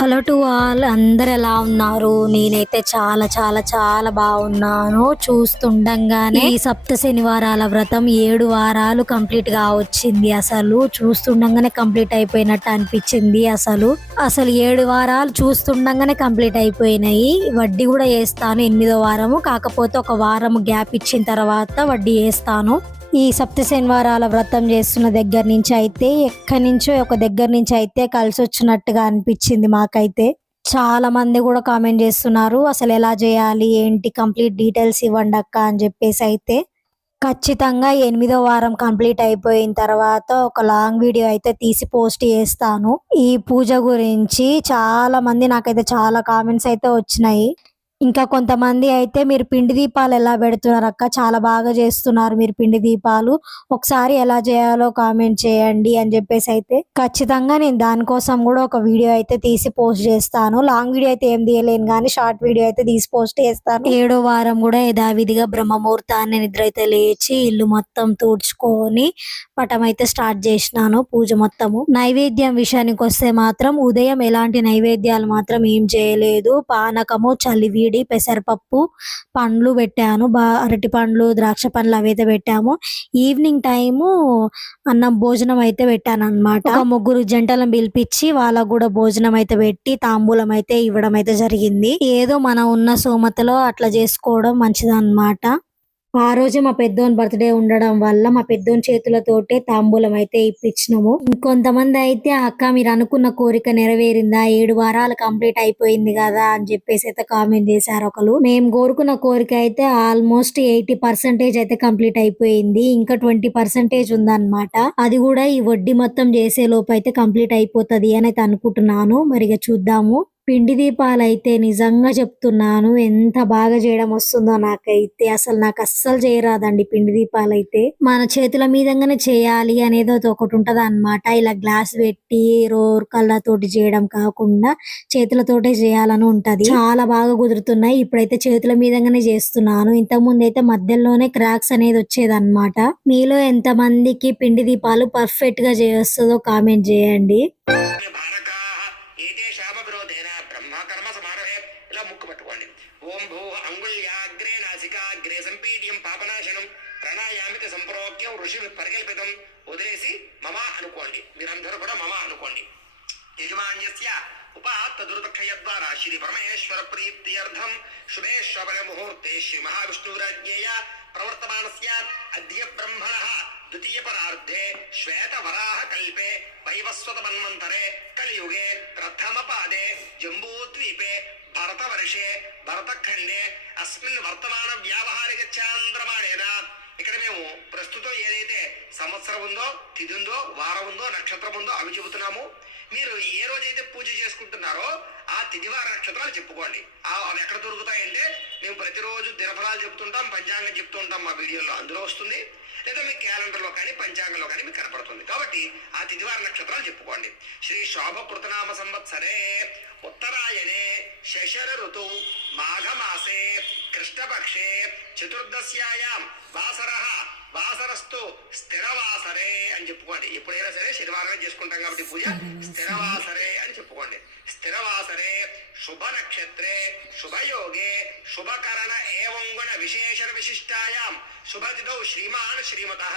Hello to all, అందరు ఎలా ఉన్నారు? నేనైతే చాలా చాలా చాలా బాగున్నాను. చూస్తుండగానే ఈ సప్త శనివారాల వ్రతం 7 వారాలు కంప్లీట్ గా వచ్చింది. అసలు చూస్తుండగానే కంప్లీట్ అయిపోయినట్టు అనిపించింది. అసలు 7 వారాలు చూస్తుండగానే కంప్లీట్ అయిపోయినాయి. వడ్డీ కూడా వేస్తాను 8వ వారము, కాకపోతే ఒక వారం గ్యాప్ ఇచ్చిన తర్వాత వడ్డీ వేస్తాను. ఈ సప్త శనివారాల వ్రతం చేస్తున్న దగ్గర నుంచి అయితే ఎక్కడి నుంచో ఒక దగ్గర నుంచి అయితే కలిసి వచ్చినట్టుగా అనిపించింది మాకైతే. చాలా మంది కూడా కామెంట్ చేస్తున్నారు, అసలు ఎలా చేయాలి ఏంటి కంప్లీట్ డీటెయిల్స్ ఇవ్వండి అక్క అని చెప్పేసి. అయితే ఖచ్చితంగా 8వ వారం కంప్లీట్ అయిపోయిన తర్వాత ఒక లాంగ్ వీడియో అయితే తీసి పోస్ట్ చేస్తాను. ఈ పూజ గురించి చాలా మంది నాకైతే చాలా కామెంట్స్ అయితే వచ్చినాయి. ఇంకా కొంతమంది అయితే మీరు పిండి దీపాలు ఎలా పెడుతున్నారు అక్క, చాలా బాగా చేస్తున్నారు మీరు పిండి దీపాలు, ఒకసారి ఎలా చేయాలో కామెంట్ చేయండి అని చెప్పేసి. అయితే ఖచ్చితంగా నేను దానికోసం కూడా ఒక వీడియో అయితే తీసి పోస్ట్ చేస్తాను. లాంగ్ వీడియో అయితే ఏం తీయలేను కానీ షార్ట్ వీడియో అయితే తీసి పోస్ట్ చేస్తాను. 7వ వారం కూడా యథావిధిగా బ్రహ్మముహూర్తాన్ని నిద్ర అయితే లేచి ఇల్లు మొత్తం తుడుచుకొని పటం అయితే స్టార్ట్ చేసినాను పూజ మొత్తము. నైవేద్యం విషయానికి వస్తే మాత్రం ఉదయం ఎలాంటి నైవేద్యాలు మాత్రం ఏం చేయలేదు. పానకము, చలివిడి, పెసరపప్పు, పండ్లు పెట్టాను. అరటి పండ్లు, ద్రాక్ష పండ్లు అవైతే పెట్టాము. ఈవినింగ్ టైము అన్నం భోజనం అయితే పెట్టాను అనమాట. ఒక 3 జంటలను పిలిపించి వాళ్ళకు కూడా భోజనం అయితే పెట్టి తాంబూలం అయితే ఇవ్వడం అయితే జరిగింది. ఏదో మనం ఉన్న సోమతలో అట్లా చేసుకోవడం మంచిదన్నమాట. ఆ రోజే మా పెద్దోని బర్త్డే ఉండడం వల్ల మా పెద్దోని చేతులతోటే తాంబూలం అయితే ఇప్పించినాము. ఇంకొంతమంది అయితే అక్క మీరు అనుకున్న కోరిక నెరవేరిందా, 7 వారాలు కంప్లీట్ అయిపోయింది కదా అని చెప్పేసి అయితే కామెంట్ చేశారు ఒకరు. మేము కోరుకున్న కోరిక అయితే ఆల్మోస్ట్ 80% అయితే కంప్లీట్ అయిపోయింది. ఇంకా 20% ఉందన్నమాట. అది కూడా ఈ వడ్డీ మొత్తం చేసే లోపు అయితే కంప్లీట్ అయిపోతుంది అని అయితే అనుకుంటున్నాను. మరిగా చూద్దాము. పిండి దీపాలు అయితే నిజంగా చెప్తున్నాను ఎంత బాగా చేయడం వస్తుందో నాకైతే. అసలు నాకు అస్సలు చేయరాదండి పిండి దీపాలు అయితే. మన చేతుల మీదంగానే చేయాలి అనేది ఒకటి ఉంటది అన్నమాట. ఇలా గ్లాస్ పెట్టి రోర్ కలర్ తోటి చేయడం కాకుండా చేతులతోటే చేయాలని ఉంటది. చాలా బాగా కుదురుతున్నాయి. ఇప్పుడైతే చేతుల మీదంగానే చేస్తున్నాను. ఇంతకు ముందు అయితే మధ్యలోనే క్రాక్స్ అనేది వచ్చేదన్నమాట. మీలో ఎంత మందికి పిండి దీపాలు పర్ఫెక్ట్ గా చేస్తుందో కామెంట్ చేయండి. బ్రహ్మకర్మ సమారోహే ఇలా ముక్కు పట్టుకోండి. ఓం భూ అంగుళ్యాగ్రే నాసికాగ్రే సంపీడ్యం పాపనాశనం ప్రణాయామిక సంప్రోక్యం ఋషి పరికల్పితం వదిలేసి మమ అనుకోండి. మీరందరూ కూడా మమ అనుకోండి. యజమాన్యస్య ఉపాత్త దుర్దక్షయద్వారా శ్రీ పరమేశ్వర ప్రీత్యర్థం శుభే శ్రవణ ముహూర్తే శ్రీ మహావిష్ణురాజ్ఞేయ ప్రవర్తమానస్య అద్య బ్రహ్మణః ద్వితీయ పరార్ధే శ్వేత వరాహ కల్పే వైవస్వత మన్వంతరే కలియుగే ప్రథమ పాదే జంబూద్వీపే భరతవర్షే భరతఖండే అస్మిన్ వర్తమాన వ్యావహారిక చాంద్రమాణేన. ఇక్కడ మేము ప్రస్తుతం ఏదైతే సంవత్సరం ఉందో, తిథి ఉందో, వారం ఉందో, నక్షత్రం ఉందో అవి చెబుతున్నాము. మీరు ఏ రోజైతే పూజ చేసుకుంటున్నారో ఆ తిథివార నక్షత్రాలు చెప్పుకోండి. అవి ఎక్కడ దొరుకుతాయంటే మేము ప్రతిరోజు దినఫలాలు చెప్తుంటాం, పంచాంగం చెప్తూ ఉంటాం మా వీడియోలో, అందులో వస్తుంది. లేదా మీ క్యాలెండర్లో కానీ పంచాంగంలో కానీ మీకు కనపడుతుంది. కాబట్టి ఆ తిథివార నక్షత్రాలు చెప్పుకోండి. శ్రీ శోభకృతనామ సంవత్సరే ఉత్తరాయణే శశర ఋతు మాఘమాసే కృష్ణపక్షే చతుర్దశ్యాయాం వాసరః వాసరస్తు స్థిరవాసరే అని చెప్పుకోండి. ఎప్పుడైనా సరే శనివారం చేసుకుంటాం కాబట్టి పూజ స్థిరవాసరే అని చెప్పుకోండి. స్థిరవాసరే శుభ నక్షత్రే శుభయోగే శుభకరణ ఏవం గుణ విశేషణ విశిష్టాయాం శుభతిథౌ శ్రీమాన్ శ్రీమతః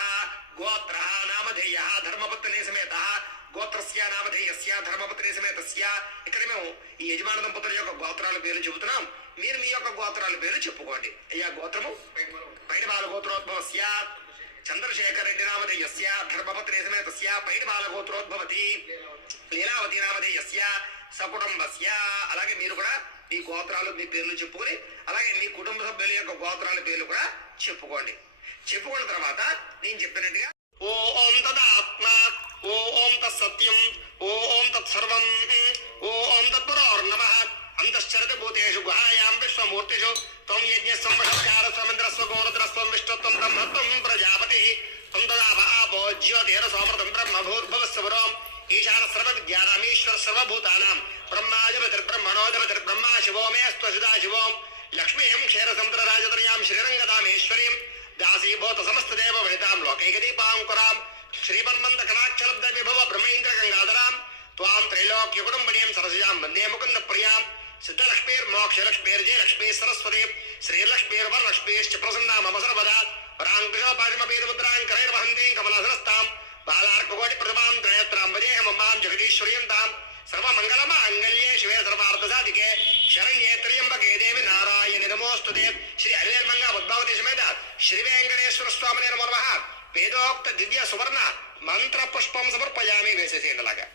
గోత్రః నామధేయః ధర్మపత్ని సమేతః గోత్రస్య నామధేయస్య ధర్మపత్ని సమేతస్య. ఇక్కడ మేము ఈ యజమాన దంపతుల యొక్క గోత్రాల పేర్లు చెబుతున్నాం. మీరు మీ యొక్క గోత్రాల పేర్లు చెప్పుకోండి. అయ్యా గోత్రము పైడిబాల గోత్రోద్భవస్య చంద్రశేఖర్ రెడ్డి నామధేయస్య ధర్మపత్ని సమేతస్య పైడిబాల గోత్రోద్భవతి లీలావతి నామధేయస్య సకుటుంబస్య. అలాగే మీరు కూడా మీ గోత్రాలు మీ పేర్లు చెప్పుకొని అలాగే మీ కుటుంబ సభ్యుల యొక్క గోత్రాల పేర్లు కూడా చెప్పుకోండి. చెప్పుకున్న తర్వాత నేను చెప్పినట్టుగా ఓం తదాత్మ ఓం తత్సత్యం ఓం తత్సర్వం ఓం తత్పురోర్నమః అంతశ్చరతి భూతేషు గుహాయాం విశ్వమూర్తిషు త్వం యజ్ఞస్వం వషత్కార స్వమింద్రస్వ గోరుద్రస్వం విష్ణుత్వం బ్రహ్మత్వం ప్రజాపతి త్వం తదాప ఆపో జ్యోతిర సోమృతం బ్రహ్మభూర్భువస్సువరోం ఈశాన సర్వ విద్యానామీశ్వర సర్వభూతానాం బ్రహ్మాజపతిర్బ్రహ్మణోజపతిర్బ్రహ్మా శివో మే స్వశిదా శివోం లక్ష్మీం క్షీరసముద్రరాజతనయాం శ్రీరంగదామేశ్వరీం దాసీభూత సమస్తదేవ వనితాం లోకైకదీపాంకురాం శ్రీమన్మంత కటాక్షలబ్ధ విభవ బ్రహ్మేంద్ర గంగాధరాం త్వాం త్రైలోక్యకుటుంబినీం సరసిజాం వందే ముకుంద ప్రియాం సిద్ధలక్ష్మీర్మోక్షలక్ష్మీర్జయ లక్ష్మీ సరస్వతి శ్రీర్లక్ష్మీర్వరలక్ష్మీశ్చ ప్రసన్నా మమ సర్వదా వరాంకుశోపాశమపేదముద్రాంకరైర్వహంతీం కమలాసనస్తాం బాలార్కకోటి ప్రతిమాం త్రయత్రాం వదేహమమ్మాం జగదీశ్వర్యం తాం సర్వమంగళమాంగళ్యే శివే సర్వార్థసాధికే శరణ్యే త్ర్యంబకే దేవి నారాయణి నమోస్తుతే శ్రీ హరివేర్మంగా ఉద్భవతి సమేత శ్రీ వెంకటేశ్వర స్వామినే నమో నమః వేదోక్త దివ్య సువర్ణ మంత్ర పుష్పం సమర్పయామి వేసేసేందులాగా